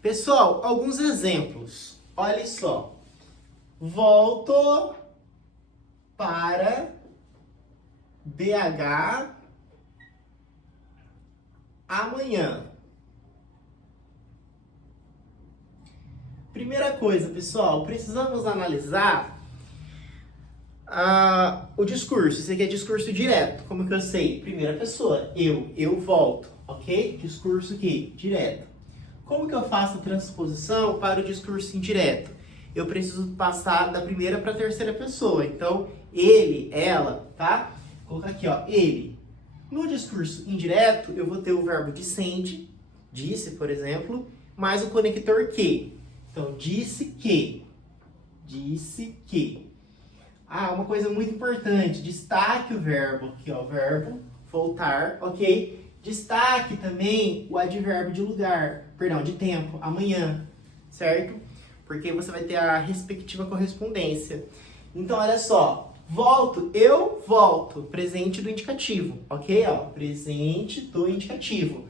Pessoal, alguns exemplos. Olha só. Volto para BH amanhã. Primeira coisa, pessoal, precisamos analisar o discurso. Esse aqui é discurso direto. Como que eu sei? Primeira pessoa, eu volto, ok? Discurso aqui, direto. Como que eu faço a transposição para o discurso indireto? Eu preciso passar da primeira para a terceira pessoa. Então, ele, ela, tá? Vou colocar aqui, ó, ele. No discurso indireto, eu vou ter o verbo dissente, disse, por exemplo, mais o conector que. Então, disse que. Disse que. Uma coisa muito importante, destaque o verbo aqui, ó, o verbo voltar, ok? Destaque também o advérbio de lugar, perdão, de tempo, amanhã, certo? Porque você vai ter a respectiva correspondência. Então, olha só, volto, eu volto, presente do indicativo, ok? Ó, presente do indicativo.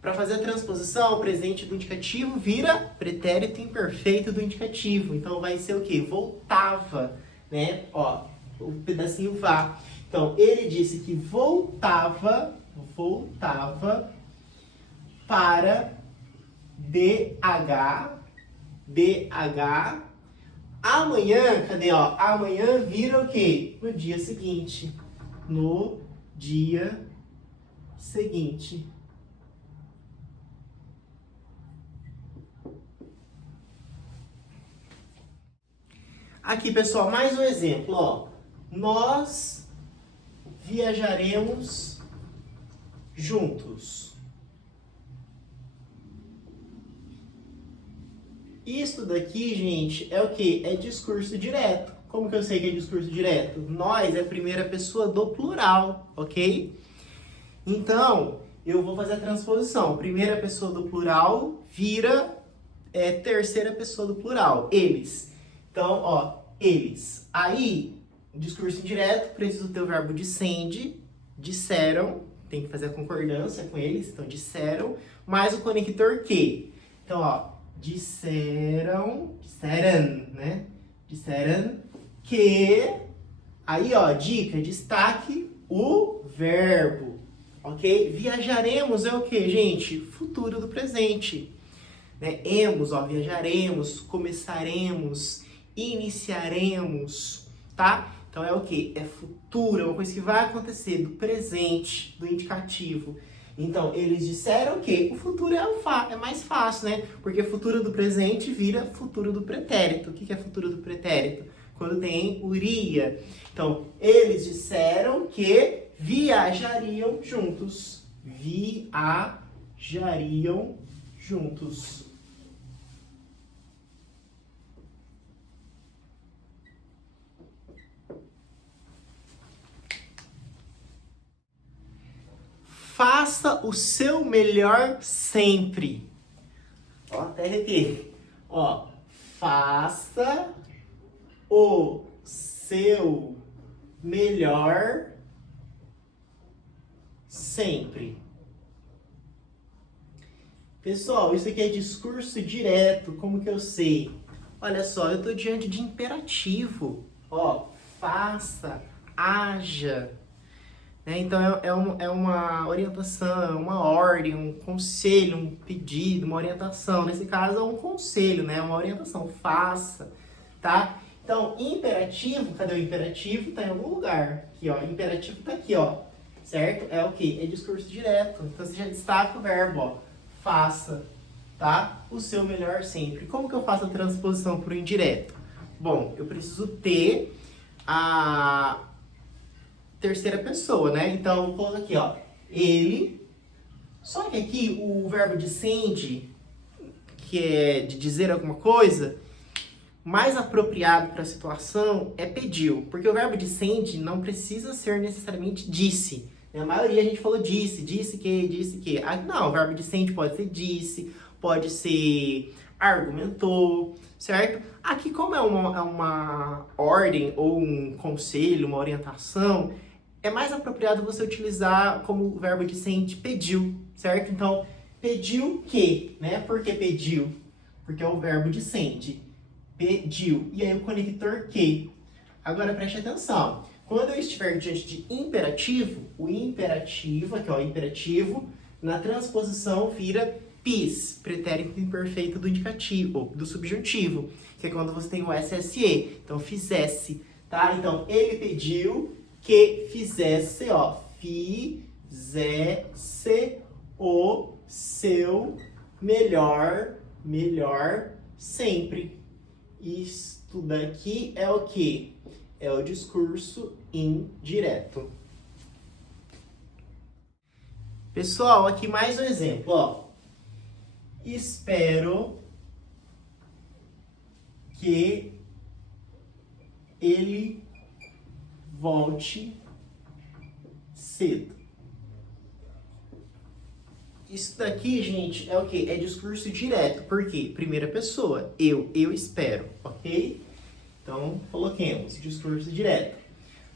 Para fazer a transposição, o presente do indicativo vira pretérito imperfeito do indicativo. Então, vai ser o quê? Voltava, né? Ó, o pedacinho vá. Então, ele disse que voltava para BH, amanhã, cadê, ó? Amanhã vira o quê? No dia seguinte. No dia seguinte. Aqui, pessoal, mais um exemplo, ó. Nós viajaremos juntos. Isso daqui, gente, é o quê? É discurso direto. Como que eu sei que é discurso direto? Nós é a primeira pessoa do plural, ok? Então, eu vou fazer a transposição. Primeira pessoa do plural vira terceira pessoa do plural. Eles. Então, ó, eles. Aí, discurso indireto, preciso ter o verbo dissende, disseram, tem que fazer a concordância com eles, então disseram, mais o conector que. Então, ó, disseram, né? Disseram que. Aí, ó, dica, destaque o verbo, ok? Viajaremos é o que, gente? Futuro do presente. Né? Emos, ó, viajaremos, começaremos, iniciaremos, tá? Então é o que? É futuro, é uma coisa que vai acontecer, do presente, do indicativo. Então, eles disseram que o futuro é mais fácil, né? Porque futuro do presente vira futuro do pretérito. O que é futuro do pretérito? Quando tem uria. Então, eles disseram que viajariam juntos. Viajariam juntos. Faça o seu melhor sempre. Ó, até arrepiei. Ó, faça o seu melhor sempre. Pessoal, isso aqui é discurso direto. Como que eu sei? Olha só, eu estou diante de imperativo. Ó, faça, haja. Então, é uma orientação, é uma ordem, um conselho, um pedido, uma orientação. Nesse caso, é um conselho, né? Uma orientação. Faça, tá? Então, imperativo, cadê o imperativo? Tá em algum lugar. Aqui, ó. Imperativo tá aqui, ó. Certo? É o quê? É discurso direto. Então, você já destaca o verbo, ó. Faça, tá? O seu melhor sempre. Como que eu faço a transposição para o indireto? Bom, eu preciso ter a terceira pessoa, né? Então, vou colocar aqui, ó, ele. Só que aqui o verbo dissende, que é de dizer alguma coisa, mais apropriado para a situação é pediu, porque o verbo dissende não precisa ser necessariamente disse. A maioria a gente falou disse que. Não, o verbo dissende pode ser disse, pode ser argumentou, certo? Aqui, como é uma ordem ou um conselho, uma orientação, é mais apropriado você utilizar como verbo dissente pediu, certo? Então, pediu que, né? Por que pediu? Porque é o verbo dicente. Pediu. E aí o conector que. Agora preste atenção. Quando eu estiver diante de imperativo, o imperativo, aqui ó, imperativo, na transposição vira PIS, pretérito imperfeito do indicativo, do subjuntivo, que é quando você tem o SSE. Então, fizesse, tá? Então, ele pediu que fizesse, ó, fizesse o seu melhor sempre. Isto daqui é o quê? É o discurso indireto. Pessoal, aqui mais um exemplo, ó. Espero que ele volte cedo. Isso daqui, gente, é o quê? É discurso direto. Por quê? Primeira pessoa. Eu espero, ok? Então, coloquemos discurso direto.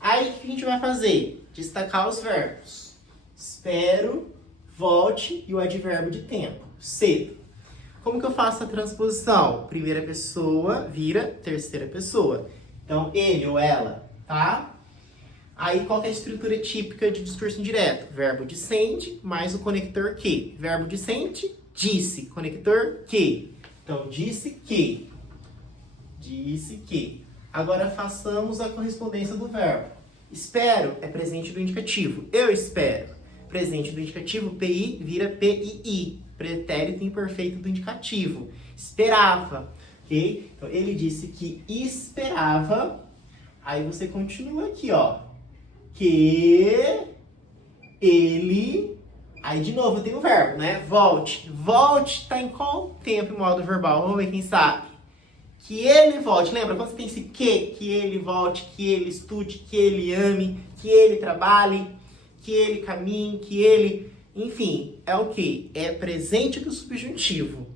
Aí, o que a gente vai fazer? Destacar os verbos. Espero, volte e o advérbio de tempo. Cedo. Como que eu faço a transposição? Primeira pessoa vira terceira pessoa. Então, ele ou ela, tá? Aí, qual que é a estrutura típica de discurso indireto? Verbo dicente mais o conector que. Verbo dicente, disse. Conector que. Então, disse que. Disse que. Agora, façamos a correspondência do verbo. Espero é presente do indicativo. Eu espero. Presente do indicativo, PI vira PII. Pretérito imperfeito do indicativo. Esperava. Ok? Então, ele disse que esperava. Aí, você continua aqui, ó. Que ele... Aí, de novo, tem o verbo, né? Volte. Volte tá em qual tempo e modo verbal? Vamos ver quem sabe. Que ele volte. Lembra? Quando você tem esse que ele volte, que ele estude, que ele ame, que ele trabalhe, que ele caminhe, que ele... Enfim, é o quê? É presente do subjuntivo.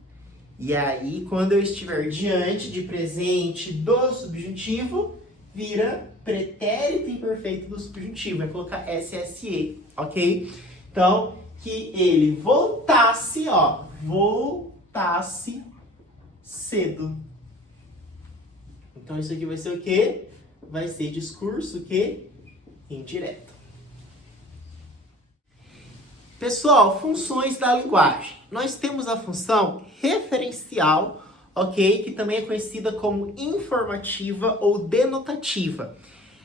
E aí, quando eu estiver diante de presente do subjuntivo, vira pretérito imperfeito do subjuntivo. Vai colocar SSE, ok? Então, que ele voltasse, ó. Voltasse cedo. Então, isso aqui vai ser o quê? Vai ser discurso o quê? Indireto. Pessoal, funções da linguagem. Nós temos a função referencial, ok? Que também é conhecida como informativa ou denotativa.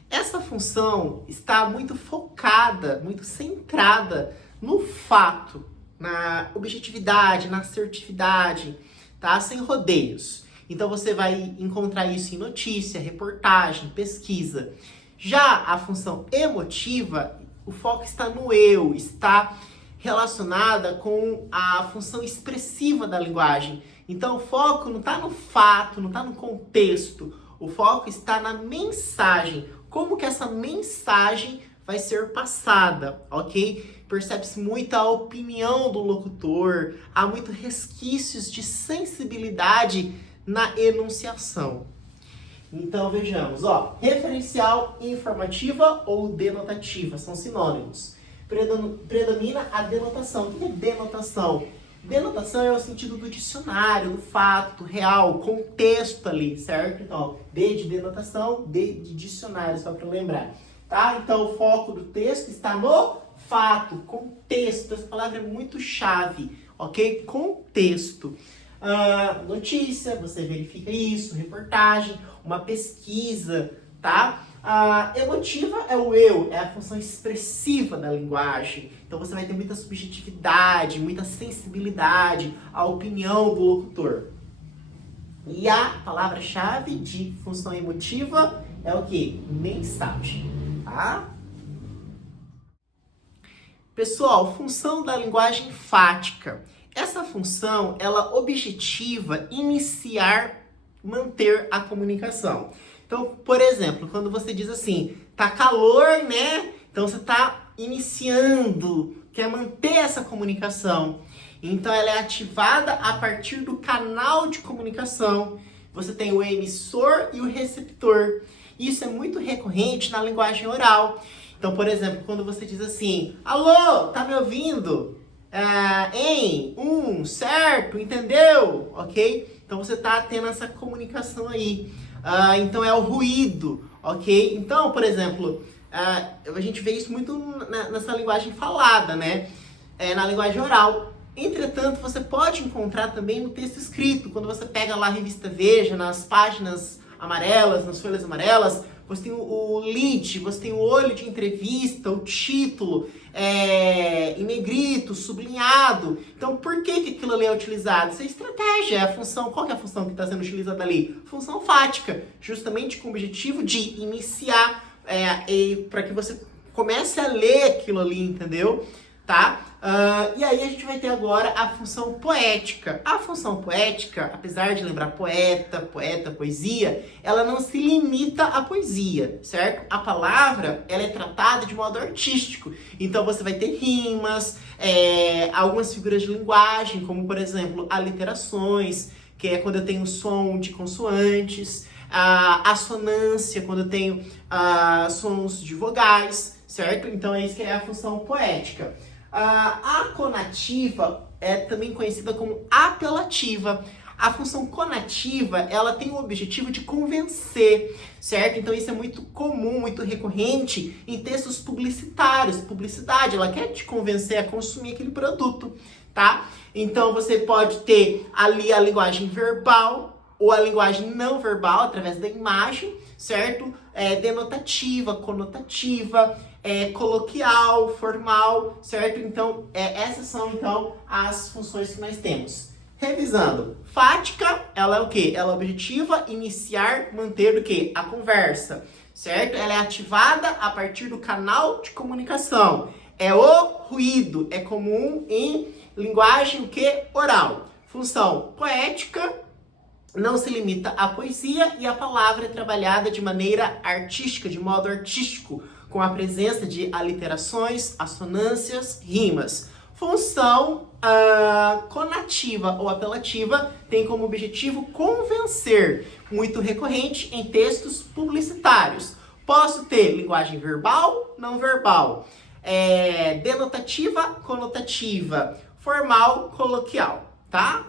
Essa função está muito focada, muito centrada no fato, na objetividade, na assertividade, tá? Sem rodeios. Então, você vai encontrar isso em notícia, reportagem, pesquisa. Já a função emotiva, o foco está no eu, está relacionada com a função expressiva da linguagem. Então, o foco não está no fato, não está no contexto. O foco está na mensagem. Como que essa mensagem vai ser passada, ok? Percebe-se muita opinião do locutor, há muitos resquícios de sensibilidade na enunciação. Então, vejamos, ó, referencial, informativa ou denotativa, são sinônimos. Predomina a denotação. O que é denotação? Denotação é o sentido do dicionário, do fato, do real, contexto ali, certo? Então, D de denotação, D de dicionário, só para lembrar. Tá? Então, o foco do texto está no fato, contexto. Essa palavra é muito chave, ok? Contexto. Notícia, você verifica isso, reportagem, uma pesquisa, tá? Emotiva é o eu, é a função expressiva da linguagem. Então você vai ter muita subjetividade, muita sensibilidade, a opinião do locutor. E a palavra-chave de função emotiva é o quê? Mensagem, tá? Pessoal, função da linguagem enfática. Essa função, ela objetiva iniciar, manter a comunicação. Então, por exemplo, quando você diz assim, tá calor, né? Então, você tá iniciando, quer manter essa comunicação. Então, ela é ativada a partir do canal de comunicação. Você tem o emissor e o receptor. Isso é muito recorrente na linguagem oral. Então, por exemplo, quando você diz assim, alô, tá me ouvindo? em, certo, entendeu? Ok? Então você está tendo essa comunicação aí. Então é o ruído, ok? Então, por exemplo, a gente vê isso muito nessa linguagem falada, né? Na linguagem oral. Entretanto, você pode encontrar também no texto escrito. Quando você pega lá a revista Veja, nas páginas amarelas, nas folhas amarelas, você tem o lead, você tem o olho de entrevista, o título, em negrito, sublinhado. Então, por que aquilo ali é utilizado? Isso é estratégia, é a função. Qual que é a função que está sendo utilizada ali? Função fática, justamente com o objetivo de iniciar, para que você comece a ler aquilo ali, entendeu? Tá? E aí a gente vai ter agora a função poética. A função poética, apesar de lembrar poeta, poesia, ela não se limita à poesia, certo? A palavra, ela é tratada de modo artístico. Então você vai ter rimas, algumas figuras de linguagem, como por exemplo, aliterações, que é quando eu tenho som de consoantes, a assonância, quando eu tenho sons de vogais, certo? Então é isso que é a função poética. A conativa é também conhecida como apelativa. A função conativa, ela tem o objetivo de convencer, certo? Então isso é muito comum, muito recorrente em textos publicitários. Publicidade, ela quer te convencer a consumir aquele produto, tá? Então você pode ter ali a linguagem verbal ou a linguagem não verbal através da imagem, certo? Denotativa, conotativa, coloquial, formal, certo? Então, essas são, então, as funções que nós temos. Revisando, fática, ela é o quê? Ela é objetiva, iniciar, manter o quê? A conversa, certo? Ela é ativada a partir do canal de comunicação. É o ruído, é comum em linguagem o quê? Oral. Função poética, não se limita à poesia e a palavra é trabalhada de maneira artística, de modo artístico, com a presença de aliterações, assonâncias, rimas. Função conativa ou apelativa tem como objetivo convencer, muito recorrente em textos publicitários. Posso ter linguagem verbal, não verbal, denotativa, conotativa, formal, coloquial, tá?